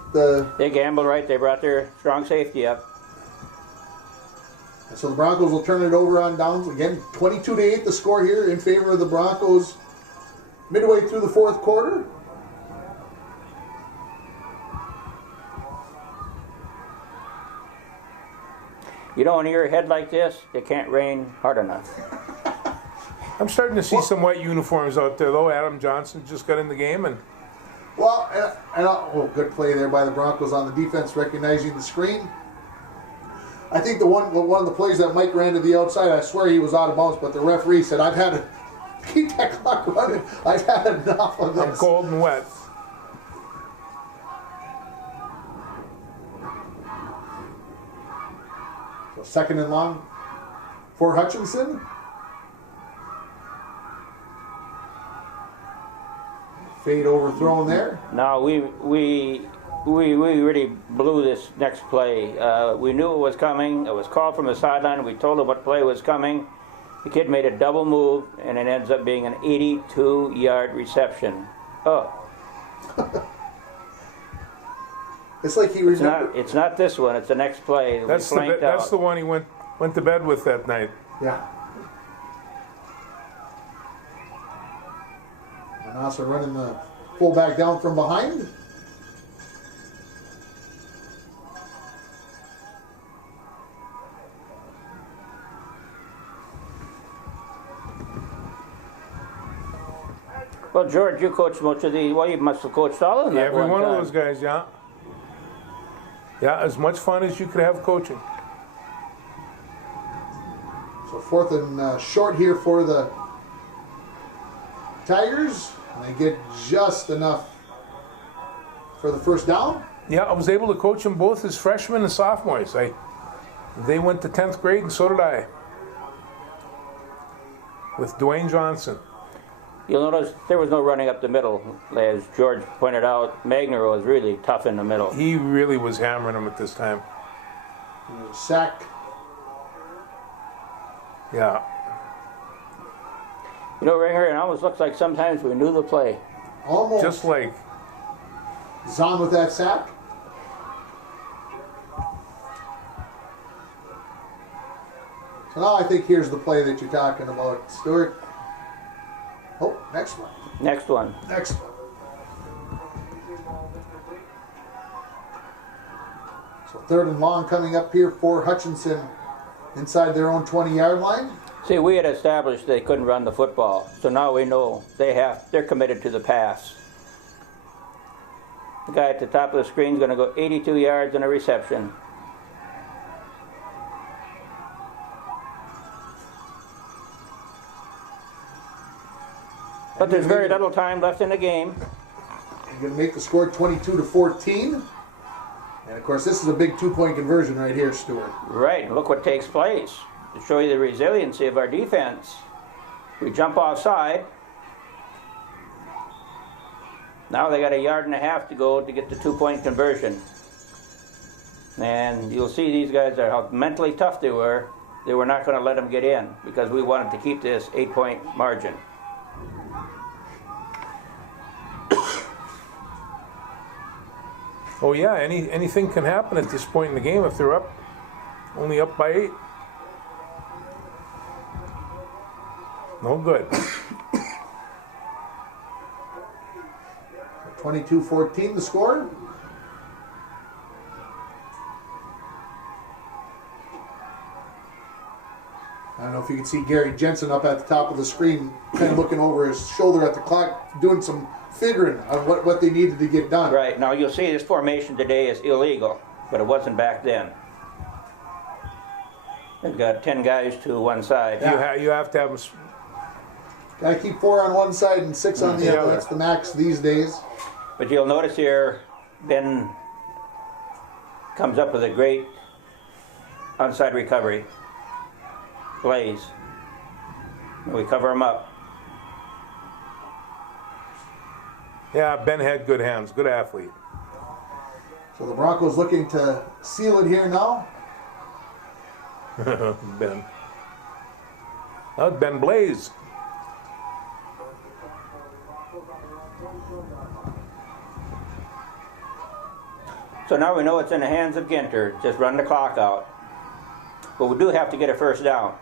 They gambled, right? They brought their strong safety up. So the Broncos will turn it over on downs. Again, 22-8 the score here in favor of the Broncos midway through the fourth quarter. You know, when you're ahead like this, it can't rain hard enough. I'm starting to see some white uniforms out there, though. Adam Johnson just got in the game, and Well, good play there by the Broncos on the defense, recognizing the screen. I think one of the plays that Mike ran to the outside, I swear he was out of bounds, but the referee said, "I've had to keep that clock running. I've had enough of I'm this." cold and wet. So second and long for Hutchinson. Fade overthrown there. No, we really blew this next play. We knew it was coming. It was called from the sideline. We told him what play was coming. The kid made a double move, and it ends up being an 82-yard reception. Oh, It's like he remembered. it's not this one. It's the next play. That's the one he went to bed with that night. Yeah. And also running the fullback down from behind. Well, George, you coached most of these. Well, you must have coached all of them. Yeah, at every one time. of those guys, yeah. Yeah, as much fun as you could have coaching. So fourth and short here for the Tigers. And they get just enough for the first down. Yeah, I was able to coach them both as freshmen and sophomores. They went to 10th grade, and so did I. With Dwayne Johnson. You'll notice there was no running up the middle. As George pointed out, Magner was really tough in the middle. He really was hammering them at this time. Sack. Yeah. You know, Ringer, it almost looks like sometimes we knew the play. Almost. Just like, Zahn with that sack. So now I think here's the play that you're talking about, Stuart. Oh, next one. Next one. Next one. So Third and long coming up here for Hutchinson inside their own 20-yard line. See, we had established they couldn't run the football, so now we know they're committed to the pass. The guy at the top of the screen is going to go 82 yards in a reception. But there's very little time left in the game. You're going to make the score 22-14. And of course, this is a big 2-point conversion right here, Stuart. Right, and look what takes place. To show you the resiliency of our defense. We jump offside. Now they got 1.5 yards to go to get the 2-point conversion. And you'll see these guys are how mentally tough they were. They were not going to let them get in because we wanted to keep this 8-point margin. Oh yeah, anything can happen at this point in the game if they're only up by 8. No good. 22-14 the score. I don't know if you can see Gary Jensen up at the top of the screen, kind of looking over his shoulder at the clock, doing some figuring of what they needed to get done. Right, now you'll see this formation today is illegal, but it wasn't back then. They've got 10 guys to one side. Yeah. You have to have them. Gotta keep 4 on one side and 6 on the other. That's the max these days. But you'll notice here, Ben comes up with a great onside recovery. Blaze. We cover him up. Yeah, Ben had good hands, good athlete. So the Broncos looking to seal it here now. Ben. That was Ben Blaze. So now we know it's in the hands of Ginter. Just run the clock out. But we do have to get a first down.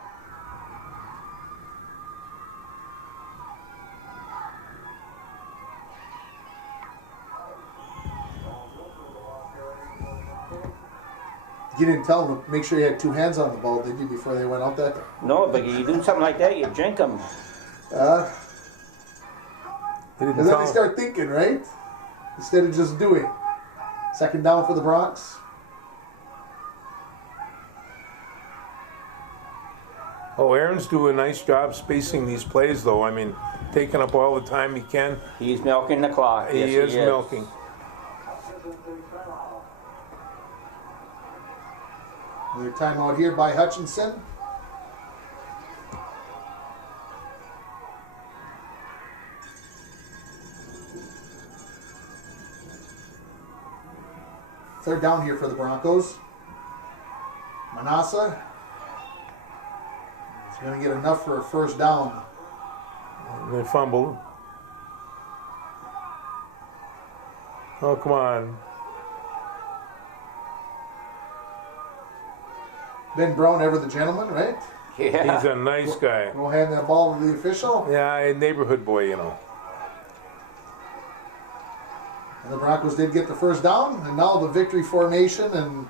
You didn't tell them to make sure you had 2 hands on the ball, did you, before they went out that? No, but you do something like that, you jink them. Because then they start thinking, right? Instead of just doing. Second down for the Bronx. Oh, Aaron's doing a nice job spacing these plays, though. I mean, taking up all the time he can. He's milking the clock. He Yes, is milking. Another timeout here by Hutchinson. Third down here for the Broncos. Manassa is going to get enough for a first down. They fumbled. Oh, come on. Ben Brown, ever the gentleman, right? Yeah. He's a nice guy. Go hand that ball to the official. Yeah, a neighborhood boy, you know. And the Broncos did get the first down, and now the victory formation, and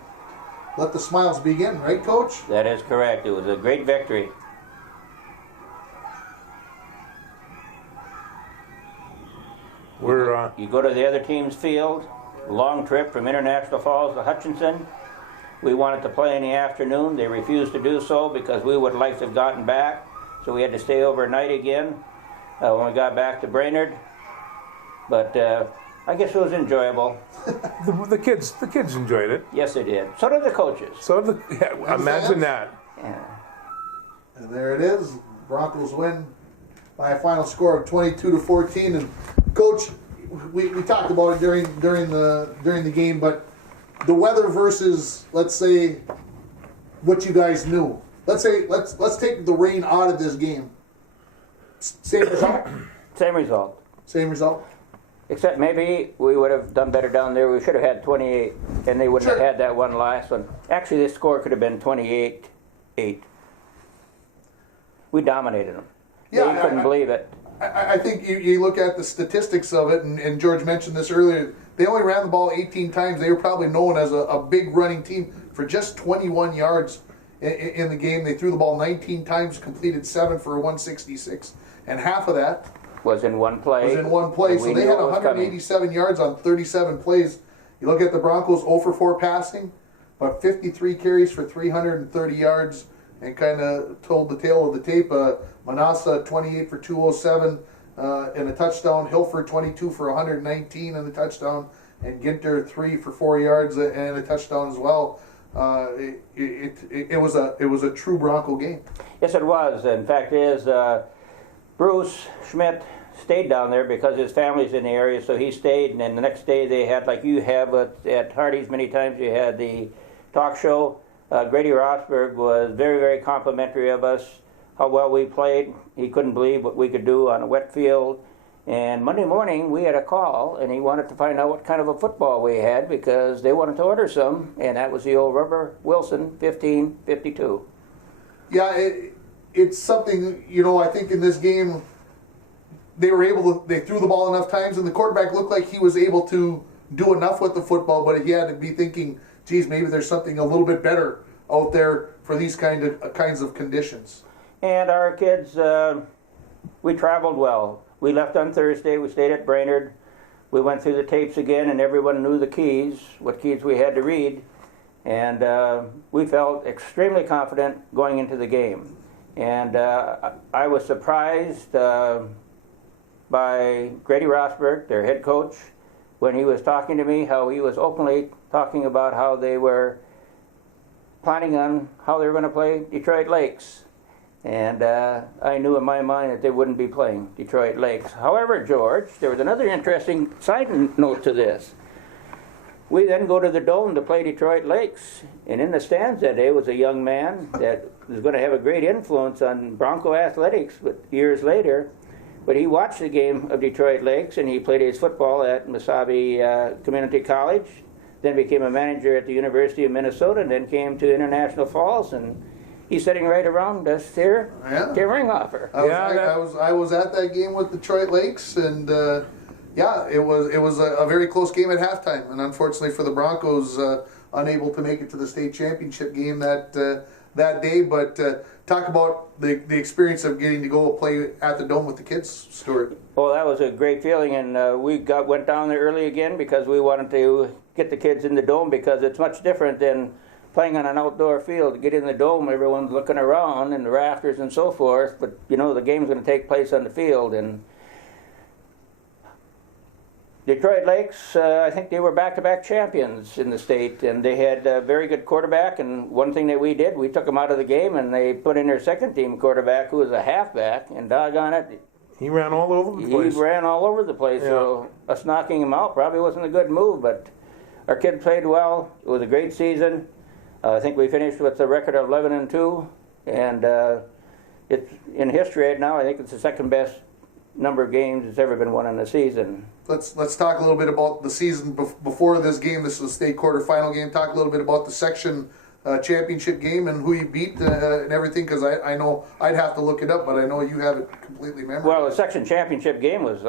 let the smiles begin, right, Coach? That is correct. It was a great victory. You go to the other team's field, long trip from International Falls to Hutchinson. We wanted to play in the afternoon. They refused to do so because we would like to have gotten back. So we had to stay overnight again when we got back to Brainerd. But I guess it was enjoyable. The kids enjoyed it. Yes, they did. So did the coaches. Imagine that. Yeah. And there it is. Broncos win by a final score of 22-14. And Coach, we talked about it during the game, but the weather versus, let's say, what you guys knew. Let's take the rain out of this game. Same result? Same result. Same result? Except maybe we would have done better down there. We should have had 28, and they wouldn't have had that one last one. Actually, this score could have been 28-8. We dominated them. Yeah, they couldn't believe it. I think you look at the statistics of it, and George mentioned this earlier, they only ran the ball 18 times. They were probably known as a big running team for just 21 yards in the game. They threw the ball 19 times, completed 7 for a 166, and half of that was in one play. So they had 187 yards on 37 plays. You look at the Broncos, 0 for 4 passing, but 53 carries for 330 yards, and kind of told the tale of the tape. Manassa, 28 for 207 and a touchdown. Hilford, 22 for 119 and a touchdown. And Ginter, 3 for 4 yards and a touchdown as well. It was a true Bronco game. Yes, it was. In fact, Bruce Schmidt stayed down there because his family's in the area, so he stayed. And then the next day they had, like you have at Hardy's many times, you had the talk show. Grady Rosberg was very, very complimentary of us, how well we played. He couldn't believe what we could do on a wet field. And Monday morning we had a call, and he wanted to find out what kind of a football we had because they wanted to order some, and that was the old rubber Wilson 1552. Yeah, it's something, I think in this game they threw the ball enough times, and the quarterback looked like he was able to do enough with the football, but he had to be thinking, geez, maybe there's something a little bit better out there for these kinds of conditions. And our kids, we traveled well. We left on Thursday. We stayed at Brainerd. We went through the tapes again, and everyone knew the keys, what keys we had to read. And we felt extremely confident going into the game. And I was surprised by Grady Rosberg, their head coach, when he was talking to me, how he was openly talking about how they were planning on how they were going to play Detroit Lakes. And I knew in my mind that they wouldn't be playing Detroit Lakes. However, George, there was another interesting side note to this. We then go to the Dome to play Detroit Lakes, and in the stands that day was a young man that was going to have a great influence on Bronco athletics years later. But he watched the game of Detroit Lakes, and he played his football at Mesabi Community College, then became a manager at the University of Minnesota, and then came to International Falls, and he's sitting right around us here. Yeah. Tim Ringhofer. I was at that game with Detroit Lakes, and it was a very close game at halftime, and unfortunately for the Broncos, unable to make it to the state championship game that day. But talk about the experience of getting to go play at the Dome with the kids, Stuart. Well, that was a great feeling, and we went down there early again because we wanted to get the kids in the Dome, because it's much different than playing on an outdoor field. To get in the Dome, everyone's looking around and the rafters and so forth, but the game's going to take place on the field. And Detroit Lakes, I think they were back-to-back champions in the state, and they had a very good quarterback. And one thing that we did, we took them out of the game, and they put in their second-team quarterback, who was a halfback, and doggone it, he ran all over the place. He ran all over the place, Yeah. So us knocking him out probably wasn't a good move, but our kid played well. It was a great season. I think we finished with a record of 11-2, and it's in history right now. I think it's the second best number of games that's ever been won in a season. Let's talk a little bit about the season before this game. This was a state quarterfinal game. Talk a little bit about the section championship game and who you beat and everything, because I know I'd have to look it up, but I know you have it completely memorized. Well, the section championship game was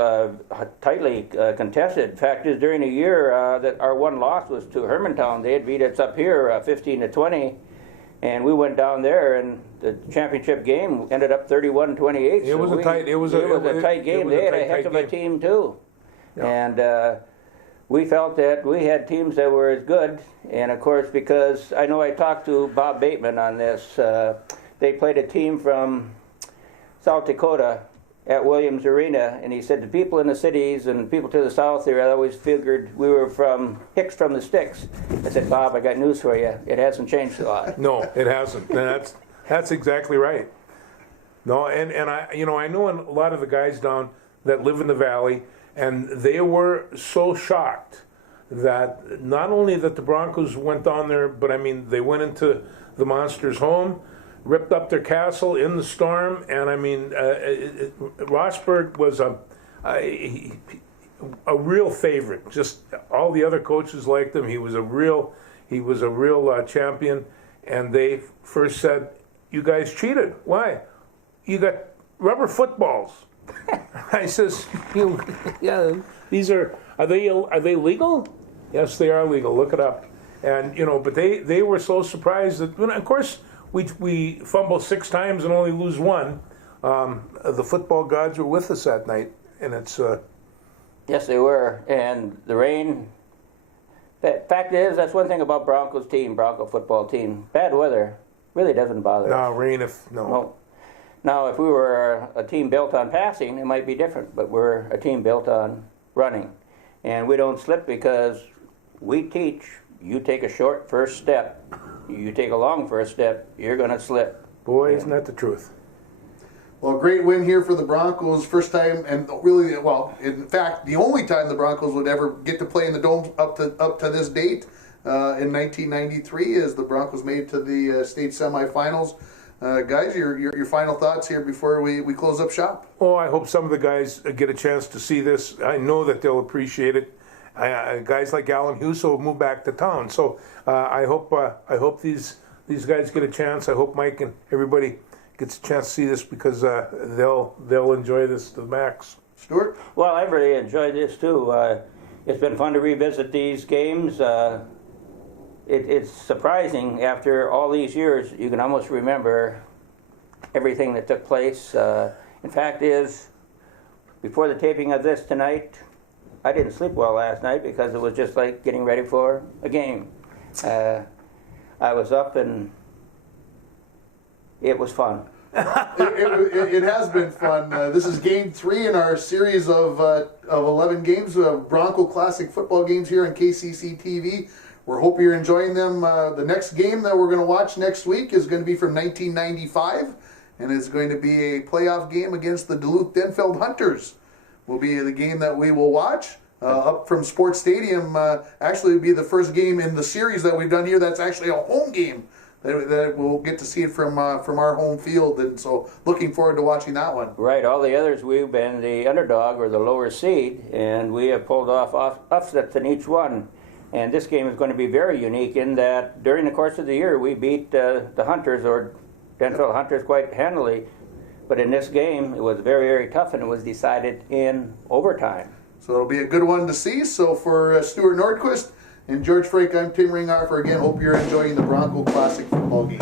tightly contested. Fact is, during the year that our one loss was to Hermantown. They had beat us up here 15-20, and we went down there, and the championship game ended up 31-28. It was a tight game. They had a heck of a team too, Yeah. and we felt that we had teams that were as good. And of course, because I know I talked to Bob Bateman on this, they played a team from South Dakota at Williams Arena, and he said the people in the cities and people to the south there, I always figured we were from Hicks from the Sticks. I said, Bob, I got news for you. It hasn't changed a lot. No, it hasn't. And that's exactly right. No, and I know a lot of the guys down that live in the valley, and they were so shocked that not only that the Broncos went down there, but I mean they went into the Monsters' home, ripped up their castle in the storm, and I mean Rosberg was a real favorite. Just all the other coaches liked him. He was a real champion. And they first said, "You guys cheated. Why? You got rubber footballs I says, yeah, are they legal? Yes, they are legal. Look it up. And but they were so surprised that, of course, we fumble 6 times and only lose 1. The football gods were with us that night, and it's. Yes, they were, and the rain. The fact is, that's one thing about Bronco football team. Bad weather really doesn't bother us. No, rain no. Now, if we were a team built on passing, it might be different, but we're a team built on running. And we don't slip because we teach, you take a short first step, you take a long first step, you're going to slip. Boy, isn't that the truth. Well, great win here for the Broncos. First time, and really, well, in fact, the only time the Broncos would ever get to play in the Dome up to this date in 1993, as the Broncos made it to the state semifinals. Guys, your final thoughts here before we close up shop. Oh, I hope some of the guys get a chance to see this. I know that they'll appreciate it. Guys like Alan Huso will move back to town, so I hope these guys get a chance. I hope Mike and everybody gets a chance to see this because they'll enjoy this to the max. Stuart? Well, I've really enjoyed this too. It's been fun to revisit these games. It's surprising after all these years, you can almost remember everything that took place. In fact is, before the taping of this tonight, I didn't sleep well last night because it was just like getting ready for a game. I was up and it was fun. It has been fun. This is game 3 in our series of 11 games of Bronco Classic football games here on KCC TV. We hope you're enjoying them. The next game that we're going to watch next week is going to be from 1995, and it's going to be a playoff game against the Duluth-Denfeld Hunters. Will be the game that we will watch up from Sports Stadium. Actually, it'll be the first game in the series that we've done here that's actually a home game. That we'll get to see it from our home field, and so looking forward to watching that one. Right, all the others we've been the underdog or the lower seed, and we have pulled off upsets in each one. And this game is going to be very unique in that during the course of the year we beat the Hunters or Denfeld Hunters quite handily, but in this game it was very, very tough, and it was decided in overtime. So it'll be a good one to see. So for Stuart Nordquist and George Frake, I'm Tim Ringhofer again. Hope you're enjoying the Bronco Classic football game.